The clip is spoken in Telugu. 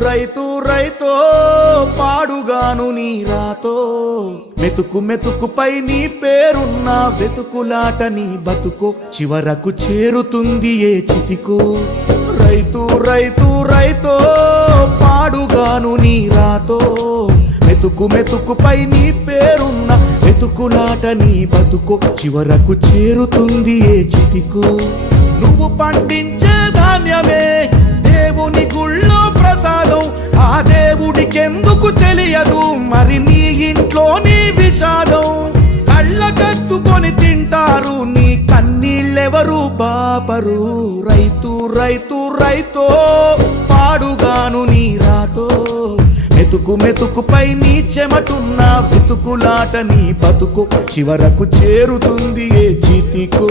రైతు రైతో పాడుగాను నీ రాతో మెతుకు మెతుకుపై నీ పేరున్న వెతుకులాట నీ బతుకో చివరకు చేరుతుంది ఏ చితికో రైతు రైతు రైతో పాడుగాను నీ రాతో మెతుకు మెతుకుపై నీ పేరున్న వెతుకులాట నీ బతుకో చివరకు చేరుతుంది ఏ చితికో నువ్వు పండించే ధాన్యమే దేవుని గుళ్ళో ప్రసాదం ఆ దేవుడికెందుకు తెలియదు మరి నీ ఇంట్లో నీ విషాదం కళ్ళకత్తుకొని తింటారు నీ కన్నీళ్ళెవరు పాపరు రైతు రైతు రైతో పాడుగాను నీ రాతో మెతుకు మెతుకుపై నీ చెమటున్న వెతుకులాట నీ బతుకు చివరకు చేరుతుంది ఏ చితికో